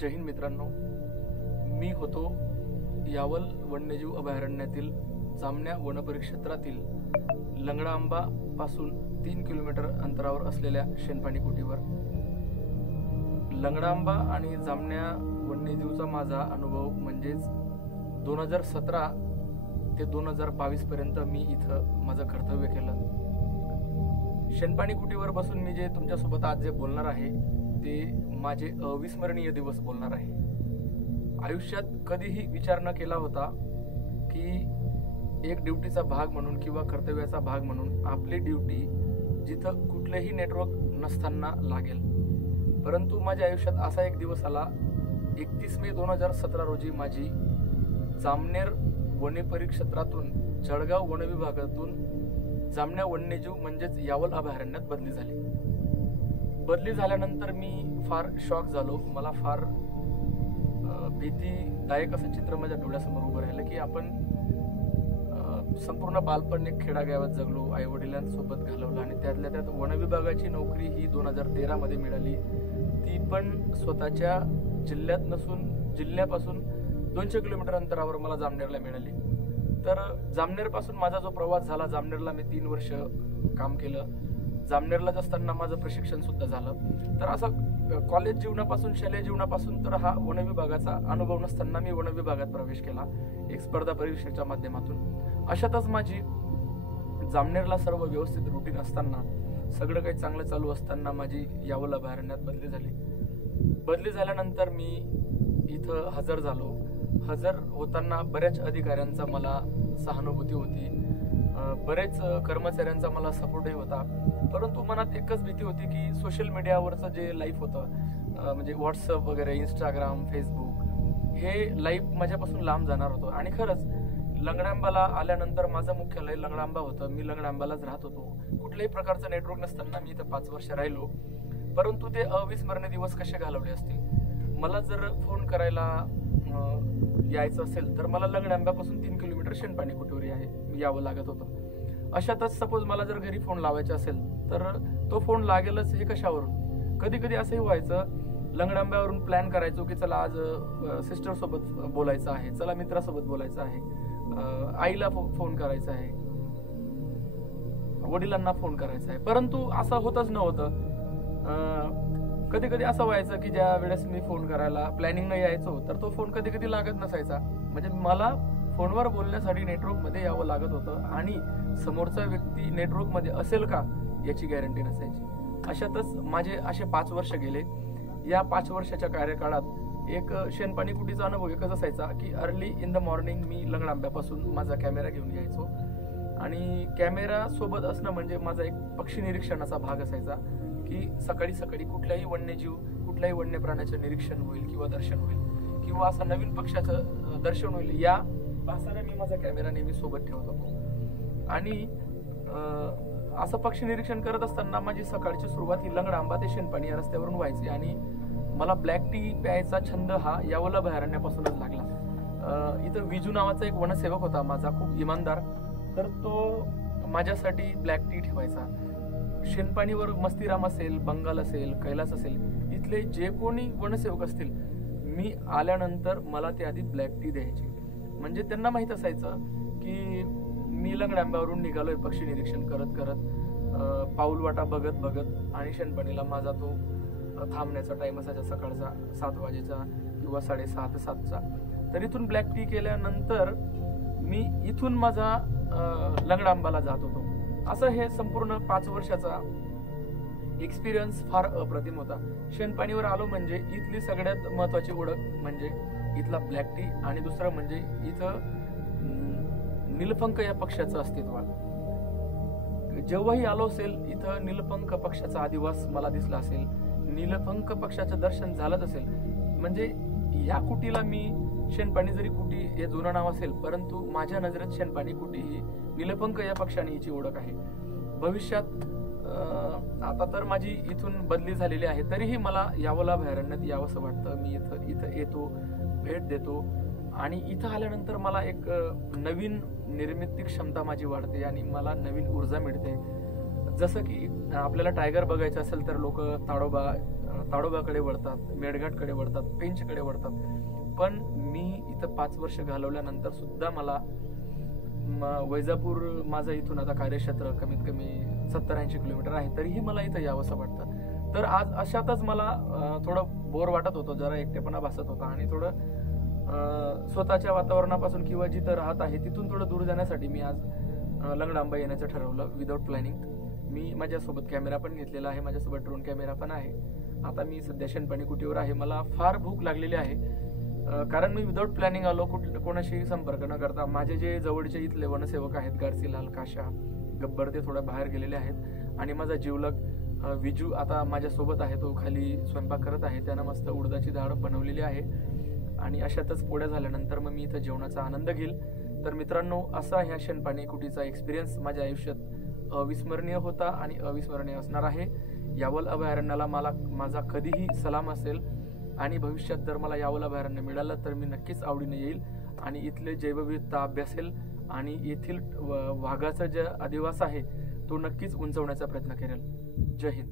जय हिंद मित्रांनो, मी होतो यावल वन्यजीव अभयारण्यातील जामण्या वनपरिक्षेत्रातील लंगडाआंबा पासून 3 किलोमीटर अंतरावर असलेल्या शेणपाणी कुटीवर. लंगडाआंबा आणि जामण्या वन्यजीवचा माझा अनुभव म्हणजेच 2017 ते 2022 पर्यंत मी इथं माझं कर्तव्य केलं. शेणपाणी कुटीवर बसून मी जे तुमच्यासोबत आज जे बोलणार आहे ते माझे अविस्मरणीय दिवस बोलणार आहे. आयुष्यात कधीही विचार न केला होता की एक ड्युटीचा भाग म्हणून किंवा कर्तव्याचा भाग म्हणून आपली ड्युटी जिथं कुठलेही नेटवर्क नसताना लागेल. परंतु माझ्या आयुष्यात असा एक दिवस आला. 31 मे 2017 रोजी माझी जामनेर वनपरिक्षेत्रातून जळगाव वनविभागातून जामण्या वन्यजीव म्हणजेच यावल अभयारण्यात बदली झाली. बदली झाल्यानंतर मी फार शॉक झालो. मला फार भीतीदायक असं चित्र माझ्या डोळ्यासमोर उभं राहिलं की आपण संपूर्ण बालपण एक खेडागावात जगलो, आई वडिलांसोबत घालवलं आणि त्यातल्या त्यात वनविभागाची नोकरी ही 2013 मध्ये मिळाली. ती पण स्वतःच्या जिल्ह्यात नसून जिल्ह्यापासून 200 किलोमीटर अंतरावर मला जामनेरला मिळाली. तर जामनेरपासून माझा जो प्रवास झाला, जामनेरला मी 3 वर्ष काम केलं. जामनेरलाच असताना माझं प्रशिक्षण सुद्धा झालं. तर असं कॉलेज जीवनापासून शालेय जीवनापासून तर हा वनविभागाचा अनुभव नसताना मी वनविभागात प्रवेश केला एक स्पर्धा परीक्षेच्या माध्यमातून. अशातच माझी जामनेरला सर्व व्यवस्थित रुटीन असताना सगळं काही चांगलं चालू असताना माझी यावल अभयारण्यात बदली झाली. बदली झाल्यानंतर मी इथं हजर झालो. हजर होताना बऱ्याच अधिकाऱ्यांचा मला सहानुभूती होती, बरेच कर्मचाऱ्यांचा मला सपोर्टही होता. परंतु मनात एकच भीती होती की सोशल मीडियावरचं जे लाईफ होतं, म्हणजे व्हॉट्सअप वगैरे, इंस्टाग्राम, फेसबुक, हे लाईफ माझ्यापासून लांब जाणार होतं. आणि खरंच लंगडाआंबाला आल्यानंतर माझं मुख्यालय लंगडाआंबा होतं. मी लंगडाआंबालाच राहत होतो. कुठल्याही प्रकारचं नेटवर्क नसताना मी इथं 5 वर्ष राहिलो. परंतु ते अविस्मरणीय दिवस कसे घालवले असतील. मला जर फोन करायला यायचं असेल तर मला लंगडाआंब्यापासून 3 किलोमीटर शेणपाणी कुटीवर यावं लागत होतं. अशातच सपोज मला जर घरी फोन लावायचा असेल तर तो फोन लागेलच हे कशावरून. कधी कधी असंही व्हायचं, लंगडाआंब्यावरून प्लॅन करायचो की चला आज सिस्टर सोबत बोलायचं आहे, चला मित्रासोबत बोलायचं आहे, आईला फोन करायचा आहे, वडिलांना फोन करायचा आहे. परंतु असं होतच नव्हतं. कधी कधी असं व्हायचं की ज्या वेळेस मी फोन करायला प्लॅनिंग न यायचो तर तो फोन कधी कधी लागत नसायचा. म्हणजे मला फोनवर बोलण्यासाठी नेटवर्कमध्ये यावं लागत होतं आणि समोरचा व्यक्ती नेटवर्कमध्ये असेल का याची गॅरंटी नसायची. अशातच माझे असे 5 वर्ष गेले. या 5 वर्षाच्या कार्यकाळात एक शेणपाणी कुटीचा अनुभव एकच असायचा की अर्ली इन द मॉर्निंग मी लंगडाआंब्यापासून माझा कॅमेरा घेऊन यायचो आणि कॅमेरा सोबत असणं म्हणजे माझा एक पक्षी निरीक्षणाचा भाग असायचा की सकाळी सकाळी कुठल्याही वन्यजीव, कुठल्याही वन्य प्राण्याचं निरीक्षण होईल किंवा दर्शन होईल किंवा असं नवीन पक्षाचं दर्शन होईल या भासाने मी माझा कॅमेरा नेहमी सोबत ठेवत होतो. आणि असं पक्षी निरीक्षण करत असताना माझी सकाळची सुरुवात ही लंगडाआंबा ते शेणपाणी या रस्त्यावरून व्हायची आणि मला ब्लॅक टी प्यायचा छंद हा यावल अभयारण्यापासूनच लागला. इथं विजू नावाचा एक वनसेवक होता माझा, खूप इमानदार. तर तो माझ्यासाठी ब्लॅक टी ठेवायचा. शेणपाणीवर मस्तीराम असेल, बंगाल असेल, कैलास असेल, इथले जे कोणी वनसेवक असतील, मी आल्यानंतर मला ते आधी ब्लॅक टी द्यायचे. म्हणजे त्यांना माहित असायचं की मी लंगडाआंब्यावरून निघालोय पक्षी निरीक्षण करत करत, पाऊलवाटा बघत बघत. आणि शेणपाणीला माझा तो थांबण्याचा टाइम असायचा सकाळचा 7 वाजेचा किंवा 6:30 7चा. तर इथून ब्लॅक टी केल्यानंतर मी इथून माझा लंगडाआंबाला जात होतो. असं हे संपूर्ण 5 वर्षाचा एक्सपिरियन्स फार अप्रतिम होता. शेणपाणीवर आलो म्हणजे इथली सगळ्यात महत्वाची ओळख म्हणजे इथला ब्लॅक टी आणि दुसरं म्हणजे इथं नीलपंख या पक्षाचं अस्तित्व. जेव्हाही आलो असेल इथं नीलपंख पक्षाचा आदिवास मला दिसला असेल, नीलपंख पक्षाचं दर्शन झालंच असेल. म्हणजे या कुटीला मी, शेणपाणी जरी कुटी हे जुनं नाव असेल परंतु माझ्या नजरेत शेणपाणी कुटी ही नीलपंख या पक्षाने हिची ओळख आहे. भविष्यात आता तर माझी इथून बदली झालेली आहे तरीही मला यावल अभयारण्यात यावंसं वाटतं. मी इथं येतो, भेट देतो आणि इथं आल्यानंतर मला एक नवीन निर्मिती क्षमता माझी वाढते आणि मला नवीन ऊर्जा मिळते. जसं की आपल्याला टायगर बघायचं असेल तर लोक ताडोबा ताडोबाकडे वळतात, मेळघाटकडे वळतात, पेंचकडे वळतात. पण मी इथं 5 वर्ष घालवल्यानंतर सुद्धा मला वैजापूर माझं इथून आता कार्यक्षेत्र कमीत कमी 70-80 किलोमीटर आहे, तरीही मला इथं यावंसं वाटतं. तर आज अशातच मला थोडं बोर वाटत होतं, जरा एकटेपणा भासत होता आणि थोडं स्वतःच्या वातावरणापासून किंवा जिथं राहत आहे तिथून थोडं दूर जाण्यासाठी मी आज लंगडांबा येण्याचं ठरवलं विदाऊट प्लॅनिंग. मी माझ्यासोबत कॅमेरा पण घेतलेला आहे, माझ्यासोबत ड्रोन कॅमेरा पण आहे. आता मी सध्या शेणपाणी कुटीवर आहे. मला फार भूक लागलेली आहे, कारण मी विदाऊट प्लॅनिंग आलो, कोणाशी संपर्क न करता. माझे जे जवळचे इथले वनसेवक आहेत, गारसीलाल, काशा, गब्बर, ते थोडं बाहेर गेलेले आहेत आणि माझा जिवलग विजू आता माझ्यासोबत आहे. तो खाली स्वयंपाक करत आहे. त्यानं मस्त उडदाची डाळ बनवलेली आहे आणि अशातच पोळ्या झाल्यानंतर मग मी इथं जेवणाचा आनंद घेईल. तर मित्रांनो, असा ह्या शेणपाणी कुटीचा एक्सपिरियन्स माझ्या आयुष्यात अविस्मरणीय होता आणि अविस्मरणीय असणार आहे. यावल अभयारण्याला माझा कधीही सलाम असेल आणि भविष्यात जर मला यावल अभयारण्य मिळालं तर मी नक्कीच आवडीने येईल आणि इथले जैवविविधता अभ्यासेल आणि येथील वाघाचा जे अधिवास आहे तो नक्कीच उंचवण्याचा प्रयत्न करेल. जय हिंद.